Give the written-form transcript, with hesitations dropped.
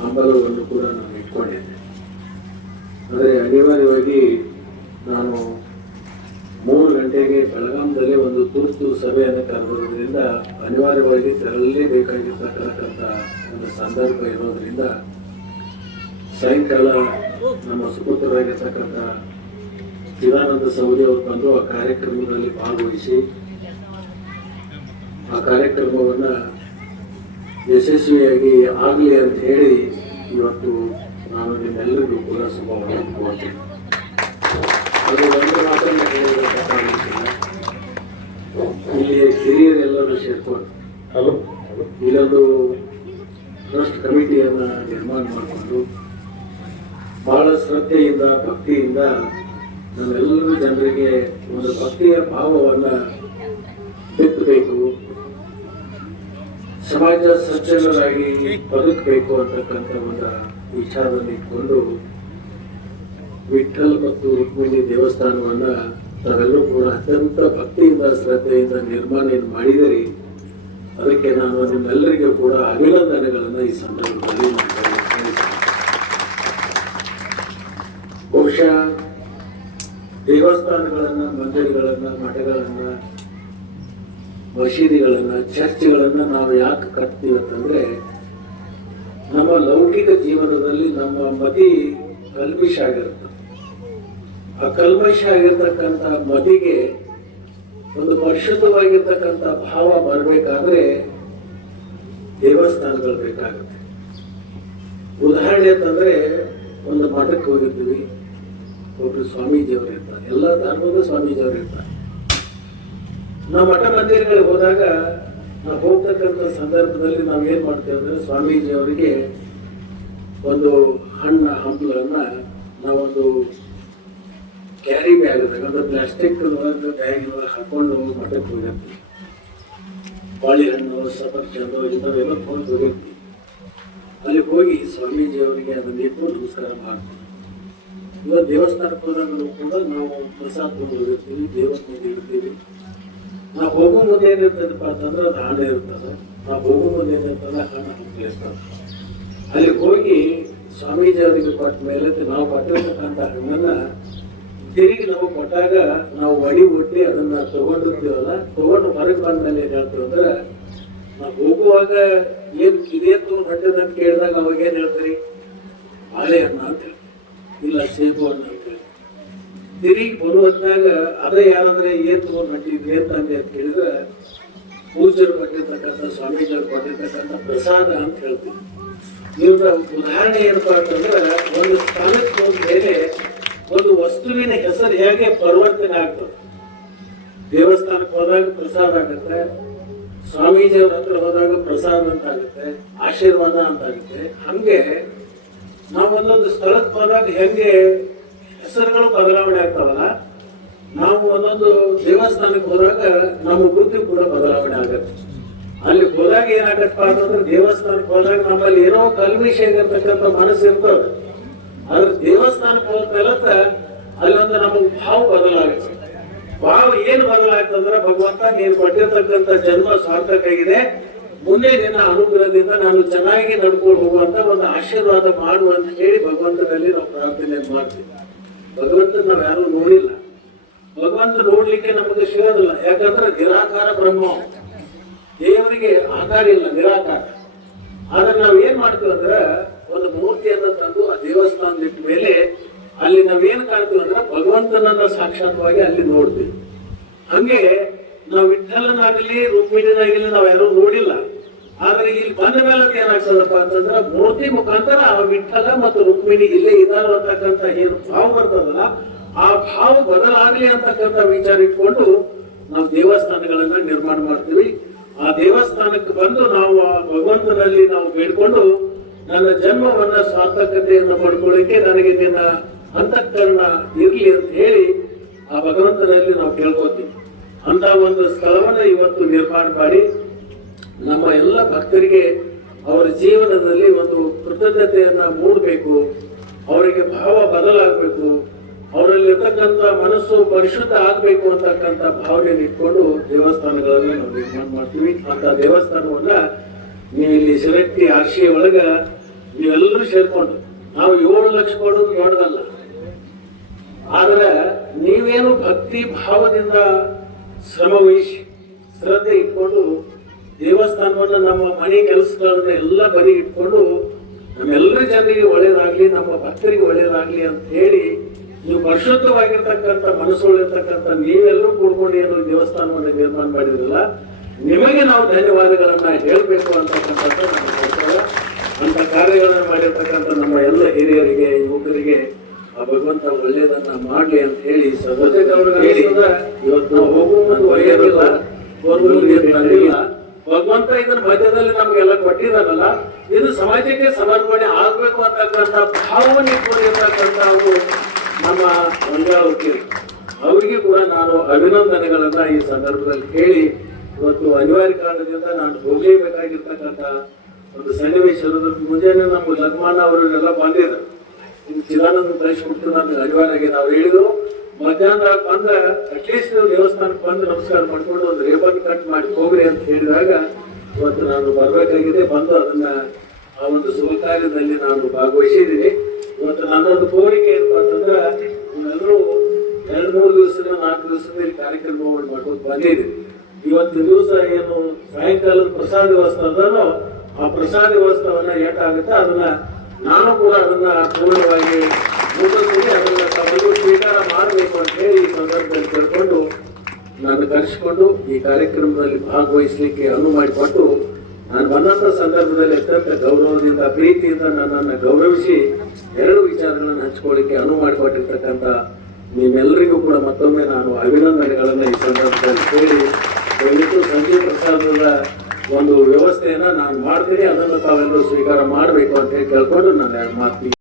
ಹಂಬಲವನ್ನು ಕೂಡ ನಾನು ಇಟ್ಕೊಂಡಿದ್ದೆ. ಆದರೆ ಅನಿವಾರ್ಯವಾಗಿ ನಾನು 3 ಗಂಟೆಗೆ ಬೆಳಗಾಂದಲ್ಲಿ ಒಂದು ತುರ್ತು ಸಭೆಯನ್ನು ಕರೆದಿರೋದ್ರಿಂದ ಅನಿವಾರ್ಯವಾಗಿ ತೆರಳಲೇಬೇಕಾಗಿರ್ತಕ್ಕಂಥ ಒಂದು ಸಂದರ್ಭ ಇರೋದ್ರಿಂದ ಸಾಯಂಕಾಲ ನಮ್ಮ ಸುಪುತ್ರರಾಗಿರ್ತಕ್ಕಂಥ ಚಿದಾನಂದ ಸೌದಿ ಅವರು ಬಂದು ಆ ಕಾರ್ಯಕ್ರಮದಲ್ಲಿ ಭಾಗವಹಿಸಿ ಆ ಕಾರ್ಯಕ್ರಮವನ್ನು ಯಶಸ್ವಿಯಾಗಿ ಆಗಲಿ ಅಂತ ಹೇಳಿ ಇವತ್ತು ನಾನು ನಿಮ್ಮೆಲ್ಲರಿಗೂ ಕೂಡ ಶುಭವನ್ನು ಕೋರ್ತೇನೆ. ಅದು ಒಂದು ಮಾತನ್ನು ಹೇಳಬೇಕಾಗಿಲ್ಲ, ಇಲ್ಲಿ ಹಿರಿಯರೆಲ್ಲರೂ ಸೇರ್ಕೊಂಡು ಇಲ್ಲೊಂದು ಟ್ರಸ್ಟ್ ಕಮಿಟಿಯನ್ನು ನಿರ್ಮಾಣ ಮಾಡಿಕೊಂಡು ಬಹಳ ಶ್ರದ್ಧೆಯಿಂದ ಭಕ್ತಿಯಿಂದ ನಮ್ಮೆಲ್ಲರೂ ಜನರಿಗೆ ಒಂದು ಭಕ್ತಿಯ ಭಾವವನ್ನು ಬಿತ್ತಬೇಕು, ಸಮಾಜ ಸಜ್ಜನರಾಗಿ ಬದುಕಬೇಕು ಅಂತಕ್ಕಂಥ ಒಂದು ವಿಚಾರದಲ್ಲಿ ಇಟ್ಕೊಂಡು ವಿಠ್ಠಲ್ ಮತ್ತು ರುಕ್ಮಿಣಿ ದೇವಸ್ಥಾನವನ್ನ ತಾವೆಲ್ಲರೂ ಕೂಡ ಅತ್ಯಂತ ಭಕ್ತಿಯಿಂದ ಶ್ರದ್ಧೆಯಿಂದ ನಿರ್ಮಾಣ ಮಾಡಿದರೆ ಅದಕ್ಕೆ ನಾನು ನಿಮ್ಮೆಲ್ಲರಿಗೂ ಕೂಡ ಅಭಿನಂದನೆಗಳನ್ನು ಈ ಸಂದರ್ಭದಲ್ಲಿ ಬಹುಶಃ ದೇವಸ್ಥಾನಗಳನ್ನ, ಮಂದಿರಗಳನ್ನ, ಮಠಗಳನ್ನ, ಮಸೀದಿಗಳನ್ನ, ಚರ್ಚ್ಗಳನ್ನ ನಾವು ಯಾಕೆ ಕಟ್ತೀವಿ ಅಂತಂದ್ರೆ ನಮ್ಮ ಲೌಕಿಕ ಜೀವನದಲ್ಲಿ ನಮ್ಮ ಮತಿ ಕಲ್ಮಿಷ ಆಗಿರುತ್ತೆ. ಆ ಕಲ್ಮಶ ಆಗಿರ್ತಕ್ಕಂಥ ಮತಿಗೆ ಒಂದು ಪರಿಶುದ್ಧವಾಗಿರ್ತಕ್ಕಂಥ ಭಾವ ಬರಬೇಕಾದ್ರೆ ದೇವಸ್ಥಾನಗಳು ಬೇಕಾಗುತ್ತೆ. ಉದಾಹರಣೆ ಅಂತಂದ್ರೆ ಒಂದು ಮಠಕ್ಕೆ ಹೋಗಿರ್ತೀವಿ, ಒಬ್ರು ಸ್ವಾಮೀಜಿಯವರು ಇರ್ತಾರೆ, ಎಲ್ಲ ಧರ್ಮದ ಸ್ವಾಮೀಜಿಯವರು ಇರ್ತಾರೆ. ನಾವು ಮಠ ಮಂದಿರಗಳಿಗೆ ಹೋದಾಗ ನಾವು ಹೋಗ್ತಕ್ಕಂಥ ಸಂದರ್ಭದಲ್ಲಿ ನಾವು ಏನ್ ಮಾಡ್ತೇವೆ ಅಂದ್ರೆ ಸ್ವಾಮೀಜಿ ಅವರಿಗೆ ಒಂದು ಹಣ್ಣ ಹಂಪಲನ್ನ ನಾವೊಂದು ಕ್ಯಾರಿ ಬ್ಯಾಗ್ ಒಂದು ಪ್ಲಾಸ್ಟಿಕ್ ಬ್ಯಾಗ್ ಹಾಕೊಂಡು ಮಠಕ್ಕೆ ಹೋಗಿರ್ತೀವಿ. ಬಾಳೆಹಣ್ಣು, ಸಫರ್ಜನ್ನು ಇಂಥವೆಲ್ಲ ಕೊಂಡು ಹೋಗಿರ್ತೀವಿ. ಅಲ್ಲಿ ಹೋಗಿ ಸ್ವಾಮೀಜಿ ಅವರಿಗೆ ಅದನ್ನ ಇಟ್ಟು ನಮಸ್ಕಾರ ಮಾಡ್ತೀವಿ. ಇವಾಗ ದೇವಸ್ಥಾನಕ್ಕೆ ಹೋದಾಗ ಕೂಡ ನಾವು ಪ್ರಸಾದ ಕೊಂಡು ಹೋಗಿರ್ತೀವಿ, ದೇವರ ಮುಂದೆ ಇಡ್ತೀವಿ. ನಾವು ಹೋಗೋ ಮುಂದೆ ಏನಿರ್ತದಪ್ಪ ಅಂತಂದ್ರೆ ಅದು ಹಣ್ಣು ಇರ್ತದೆ, ನಾವು ಹೋಗೋ ಮುಂದೆ ಏನಿರ್ತದೆ ಹಣ್ಣು ಹಂಪಲು ಇರ್ತದೆ. ಅಲ್ಲಿ ಹೋಗಿ ಸ್ವಾಮೀಜಿ ಅವರಿಗೆ ಕೊಟ್ಟ ಮೇಲೆ ನಾವು ಕೊಟ್ಟಿರ್ತಕ್ಕಂಥ ಹಣ್ಣನ್ನ ತಿರುಗಿ ನಾವು ಕೊಟ್ಟಾಗ ನಾವು ಒಡಿ ಒಟ್ಟಿ ಅದನ್ನ ತಗೊಂಡಿರ್ತೀವಲ್ಲ, ತಗೊಂಡು ಹೊರಗೆ ಬಂದ ಮೇಲೆ ಏನ್ ಹೇಳ್ತೀವಿ ಅಂದ್ರೆ ನಾವು ಹೋಗುವಾಗ ಏನ್ ಇದೇ ತಗೊಂಡು ಹೊಟ್ಟೆದಂತ ಕೇಳಿದಾಗ ಅವಾಗ ಏನ್ ಹೇಳ್ತೀರಿ? ಬಾಳೆಹಣ್ಣು ಅಂತ ಹೇಳಿ, ಇಲ್ಲ ಸೇಬು ಹಣ್ಣು ಅಂತ ಹೇಳಿ. ತಿರುಗಿ ಬರುವತ್ನಾಗ ಅದೇ ಯಾರಂದ್ರೆ ಏನ್ ತಗೊಂಡು ಹೊಟ್ಟಿದ್ವಿ ಅಂತಂದೆ ಅಂತ ಹೇಳಿದ್ರೆ ಪೂಜ್ಯರು ಕೊಟ್ಟಿರ್ತಕ್ಕಂಥ, ಸ್ವಾಮೀಜಿಯವರು ಕೊಟ್ಟಿರ್ತಕ್ಕಂಥ ಪ್ರಸಾದ ಅಂತ ಹೇಳ್ತೀವಿ. ಇವ್ರ ಉದಾಹರಣೆ ಏನಪ್ಪಾ ಅಂತಂದ್ರೆ ಒಂದು ಸ್ಥಾನಕ್ಕೆ ಹೋದ ಮೇಲೆ ಒಂದು ವಸ್ತುವಿನ ಹೆಸರು ಹೇಗೆ ಪರಿವರ್ತನೆ ಆಗ್ತದೆ. ದೇವಸ್ಥಾನಕ್ಕೆ ಹೋದಾಗ ಪ್ರಸಾದ ಆಗುತ್ತೆ, ಸ್ವಾಮೀಜಿಯವ್ರ ಹತ್ರ ಹೋದಾಗ ಪ್ರಸಾದ ಅಂತ ಆಗುತ್ತೆ, ಆಶೀರ್ವಾದ ಅಂತ ಆಗುತ್ತೆ. ಹಂಗೆ ನಾವು ಒಂದೊಂದು ಸ್ಥಳಕ್ಕೆ ಹೋದಾಗ ಹೆಂಗೆ ಹೆಸರುಗಳು ಬದಲಾವಣೆ ಆಗ್ತಾವಲ್ಲ, ನಾವು ಒಂದೊಂದು ದೇವಸ್ಥಾನಕ್ಕೆ ಹೋದಾಗ ನಮ್ಮ ಬುದ್ಧಿ ಕೂಡ ಬದಲಾವಣೆ ಆಗುತ್ತೆ. ಅಲ್ಲಿ ಹೋದಾಗ ಏನಾಗತ್ತಪ್ಪ ಅಂತಂದ್ರೆ ದೇವಸ್ಥಾನಕ್ಕೆ ಹೋದಾಗ ನಮ್ಮಲ್ಲಿ ಏನೋ ಕಲ್ಮಿಷ ಆಗಿರ್ತಕ್ಕಂಥ ಮನಸ್ಸು ಇರ್ತದೆ. ಆದ್ರೆ ದೇವಸ್ಥಾನಕ್ಕೆ ಹೋದ್ಮೇಲೆ ಅಲ್ಲೊಂದು ನಮಗೆ ಭಾವ ಬದಲಾಗುತ್ತೆ. ಭಾವ ಏನು ಬದಲಾಗ್ತಂದ್ರೆ ಭಗವಂತ ನೀನು ಕೊಟ್ಟಿರ್ತಕ್ಕಂಥ ಜನ್ಮ ಸಾರ್ಥಕ ಆಗಿದೆ, ಮುಂದೆ ನಿನ್ನ ಅನುಗ್ರಹದಿಂದ ನಾನು ಚೆನ್ನಾಗಿ ನಡ್ಕೊಂಡು ಹೋಗುವಂತ ಒಂದು ಆಶೀರ್ವಾದ ಮಾಡು ಅಂತ ಹೇಳಿ ಭಗವಂತನಲ್ಲಿ ನಾವು ಪ್ರಾರ್ಥನೆ ಮಾಡ್ತೀವಿ. ಭಗವಂತ ನಾವ್ ಯಾರು ನೋಡಿಲ್ಲ, ಭಗವಂತ ನೋಡ್ಲಿಕ್ಕೆ ನಮಗೆ ಸಿಗೋದಿಲ್ಲ. ಯಾಕಂದ್ರೆ ನಿರಾಕಾರ ಬ್ರಹ್ಮ, ದೇವರಿಗೆ ಆಕಾರ ಇಲ್ಲ, ನಿರಾಕಾರ. ಆದ್ರೆ ನಾವ್ ಏನ್ ಮಾಡ್ತೀವಿ ಅಂದ್ರೆ ಒಂದು ಮೂರ್ತಿಯನ್ನ ತಂದು ಆ ದೇವಸ್ಥಾನದ ಇಟ್ಟ ಮೇಲೆ ಅಲ್ಲಿ ನಾವೇನ್ ಕಾಣ್ತೀವಿ ಅಂದ್ರೆ ಭಗವಂತನನ್ನ ಸಾಕ್ಷಾತ್ವಾಗಿ ಅಲ್ಲಿ ನೋಡ್ತೀವಿ. ಹಂಗೆ ನಾವು ವಿಠ್ಠಲನಾಗಲಿ ರುಕ್ಮಿಣಿನಾಗಲಿ ನಾವ್ ಯಾರು ನೋಡಿಲ್ಲ. ಆದ್ರೆ ಇಲ್ಲಿ ಬಂದ ಮೇಲೆ ಏನಾಗ್ತದಪ್ಪ ಅಂತಂದ್ರೆ ಮೂರ್ತಿ ಮುಖಾಂತರ ಆ ವಿಠ್ಠಲ ಮತ್ತು ರುಕ್ಮಿಣಿ ಇಲ್ಲೇ ಇದಾರು ಅಂತಕ್ಕಂಥ ಏನು ಭಾವ ಬರ್ತದಲ್ಲ, ಆ ಭಾವ ಬದಲಾಗ್ಲಿ ಅಂತಕ್ಕಂಥ ವಿಚಾರ ಇಟ್ಕೊಂಡು ನಾವು ದೇವಸ್ಥಾನಗಳನ್ನ ನಿರ್ಮಾಣ ಮಾಡ್ತೀವಿ. ಆ ದೇವಸ್ಥಾನಕ್ಕೆ ಬಂದು ನಾವು ಆ ಭಗವಂತನಲ್ಲಿ ನಾವು ಬೇಡ್ಕೊಂಡು ನನ್ನ ಜನ್ಮವನ್ನ ಸಾರ್ಥಕತೆಯನ್ನು ಪಡ್ಕೊಳ್ಳಿಕ್ಕೆ ನನಗೆ ನಿನ್ನ ಅಂತಃಕರಣ ಇರ್ಲಿ ಅಂತ ಹೇಳಿ ಆ ಭಗವಂತನಲ್ಲಿ ನಾವು ಕೇಳ್ಕೊತೀವಿ. ಅಂತ ಒಂದು ಸ್ಥಳವನ್ನ ಇವತ್ತು ನಿರ್ಮಾಣ ಮಾಡಿ ನಮ್ಮ ಎಲ್ಲ ಭಕ್ತರಿಗೆ ಅವರ ಜೀವನದಲ್ಲಿ ಒಂದು ಕೃತಜ್ಞತೆಯನ್ನ ಮೂಡಬೇಕು, ಅವರಿಗೆ ಭಾವ ಬದಲಾಗಬೇಕು, ಅವರಲ್ಲಿರ್ತಕ್ಕಂಥ ಮನಸ್ಸು ಪರಿಶುದ್ಧ ಆಗ್ಬೇಕು ಅಂತಕ್ಕಂಥ ಭಾವನೆಯನ್ನು ಇಟ್ಕೊಂಡು ದೇವಸ್ಥಾನಗಳನ್ನ ನಾವು ನಿರ್ಮಾಣ ಮಾಡ್ತೀವಿ. ಅಂತ ದೇವಸ್ಥಾನವನ್ನ ನೀವು ಇಲ್ಲಿ ಶಿರಟ್ಟಿ ಆರ್ಶಿ ಒಳಗ ನೀವೆಲ್ಲರೂ ಸೇರ್ಕೊಂಡು ನಾವು 7 ಲಕ್ಷ ಕೊಡೋದು ದೊಡ್ಡದಲ್ಲ. ಆದ್ರೆ ನೀವೇನು ಭಕ್ತಿ ಭಾವದಿಂದ ಶ್ರಮ ವಹಿಸಿ ಶ್ರದ್ಧೆ ಇಟ್ಕೊಂಡು ದೇವಸ್ಥಾನವನ್ನು ನಮ್ಮ ಮನೆ ಕೆಲಸಗಳನ್ನ ಎಲ್ಲ ಬದಿ ಇಟ್ಕೊಂಡು ನಮ್ಮೆಲ್ಲರ ಜನರಿಗೆ ಒಳ್ಳೇದಾಗ್ಲಿ, ನಮ್ಮ ಭಕ್ತರಿಗೆ ಒಳ್ಳೇದಾಗ್ಲಿ ಅಂತ ಹೇಳಿ ನೀವು ಪರಿಶುದ್ಧವಾಗಿರ್ತಕ್ಕಂಥ ಮನಸ್ಸುಗಳಿರ್ತಕ್ಕಂಥ ನೀವೆಲ್ಲರೂ ಕೂಡ್ಕೊಂಡು ಏನು ದೇವಸ್ಥಾನವನ್ನು ನಿರ್ಮಾಣ ಮಾಡಿದ್ರಲ್ಲ, ನಿಮಗೆ ನಾವು ಧನ್ಯವಾದಗಳನ್ನ ಹೇಳಬೇಕು ಅಂತಕ್ಕಂಥದ್ದು ನಮ್ಮ ಕರ್ತವ್ಯ. ಅಂತ ಕಾರ್ಯಗಳನ್ನು ಮಾಡಿರ್ತಕ್ಕಂಥ ನಮ್ಮ ಎಲ್ಲ ಹಿರಿಯರಿಗೆ, ಯುವಕರಿಗೆ ಆ ಭಗವಂತ ಒಳ್ಳೆಯದನ್ನ ಮಾಡ್ಲಿ ಅಂತ ಹೇಳಿ ಇವತ್ತು ನಾವು ಹೋಗುವುದು ಒಳ್ಳೆಯದಿಲ್ಲ, ಬಂದಿಲ್ಲ. ಭಗವಂತ ಇದನ್ನ ಮಧ್ಯದಲ್ಲಿ ನಮಗೆಲ್ಲ ಕೊಟ್ಟಿದ್ದಾನಲ್ಲ, ಇದು ಸಮಾಜಕ್ಕೆ ಸಮರ್ಪಣೆ ಆಗ್ಬೇಕು ಅಂತಕ್ಕಂಥ ಭಾವನೆ ಇಟ್ಕೊಂಡಿರ್ತಕ್ಕಂಥವು ನಮ್ಮ ಮಂಜಾಳ ವಕೀಲರು. ಅವರಿಗೆ ಕೂಡ ನಾನು ಅಭಿನಂದನೆಗಳನ್ನ ಈ ಸಂದರ್ಭದಲ್ಲಿ ಹೇಳಿ, ಇವತ್ತು ಅನಿವಾರ್ಯ ಕಾರಣದಿಂದ ನಾನು ಹೋಗಲೇಬೇಕಾಗಿರ್ತಕ್ಕಂಥ ಒಂದು ಸನ್ನಿವೇಶ ಇರೋದ್ರ ಮುಂಜಾನೆ ನಮ್ಮ ಲಗ್ಮಾನ ಅವರೆಲ್ಲ ಬಂದಿದ್ರು. ಇದು ಚಿದಾನಂದ ಕಳಿಸ್ಬಿಟ್ಟು ನಮ್ಗೆ ಅನಿವಾರ್ಯ ಆಗಿದೆ. ಅವ್ರು ಹೇಳಿದ್ರು ಮಧ್ಯಾಹ್ನ ಬಂದ್ರೆ ಅಟ್ಲೀಸ್ಟ್ ನೀವು ದೇವಸ್ಥಾನಕ್ಕೆ ಬಂದು ನಮಸ್ಕಾರ ಮಾಡ್ಕೊಂಡು ಒಂದು ರೇಬನ್ ಕಟ್ ಮಾಡಿ ಹೋಗ್ರಿ ಅಂತ ಹೇಳಿದಾಗ ಇವತ್ತು ನಾನು ಬರ್ಬೇಕಾಗಿದೆ. ಬಂದು ಅದನ್ನ ಆ ಒಂದು ಶುಭ ಕಾರ್ಯದಲ್ಲಿ ನಾನು ಭಾಗವಹಿಸಿದ್ದೀನಿ. ಇವತ್ತು ನನ್ನೊಂದು ಕೋರಿಕೆ ಏನಪ್ಪ ಅಂತಂದ್ರೆ, ನೀವೆಲ್ಲರೂ 2-3 ದಿವಸದ 4 ದಿವಸದ ಇಲ್ಲಿ ಕಾರ್ಯಕ್ರಮವನ್ನು ಮಾಡ್ಕೊಂಡು ಬಂದಿದ್ದೀವಿ. ಇವತ್ತು ದಿವಸ ಏನು ಸಾಯಂಕಾಲದ ಪ್ರಸಾದ ವ್ಯವಸ್ಥೆ ಅದನ್ನೋ ಆ ಪ್ರಸಾದ ವ್ಯವಸ್ಥೆವನ್ನ ಏಟಾಗುತ್ತೆ ಅದನ್ನ ನಾನು ಕೂಡ ಅದನ್ನ ಪೂರ್ಣವಾಗಿ ಮುಂದುವರಿಸಿ ಅದನ್ನ ತಾವೆಲ್ಲರೂ ಸ್ವೀಕಾರ ಮಾಡಬೇಕು ಅಂತ ಹೇಳಿ ಈ ಸಂದರ್ಭದಲ್ಲಿ ಕೇಳ್ಕೊಂಡು ನಾನು ಕರೆಸಿಕೊಂಡು ಈ ಕಾರ್ಯಕ್ರಮದಲ್ಲಿ ಭಾಗವಹಿಸಲಿಕ್ಕೆ ಅನುವು ಮಾಡಿಕೊಟ್ಟು, ನಾನು ಬಂದಂತ ಸಂದರ್ಭದಲ್ಲಿ ಅತ್ಯಂತ ಗೌರವದಿಂದ ಪ್ರೀತಿಯಿಂದ ನನ್ನನ್ನು ಗೌರವಿಸಿ 2 ವಿಚಾರಗಳನ್ನು ಹಂಚ್ಕೊಳ್ಳಿಕ್ಕೆ ಅನುವು ಮಾಡಿಕೊಟ್ಟಿರ್ತಕ್ಕಂಥ ನಿಮ್ಮೆಲ್ಲರಿಗೂ ಕೂಡ ಮತ್ತೊಮ್ಮೆ ನಾನು ಅಭಿನಂದನೆಗಳನ್ನು ಈ ಸಂದರ್ಭದಲ್ಲಿ ಹೇಳಿ, ದಯವಿಟ್ಟು ಸಂಜೀವ್ ಪ್ರಸಾದದ ಒಂದು ವ್ಯವಸ್ಥೆಯನ್ನ ನಾನು ಮಾಡ್ತೀನಿ, ಅದನ್ನು ತಾವೆಲ್ಲರೂ ಸ್ವೀಕಾರ ಮಾಡಬೇಕು ಅಂತ ಹೇಳಿ ಕೇಳ್ಕೊಂಡು ನಾನು ಮಾತು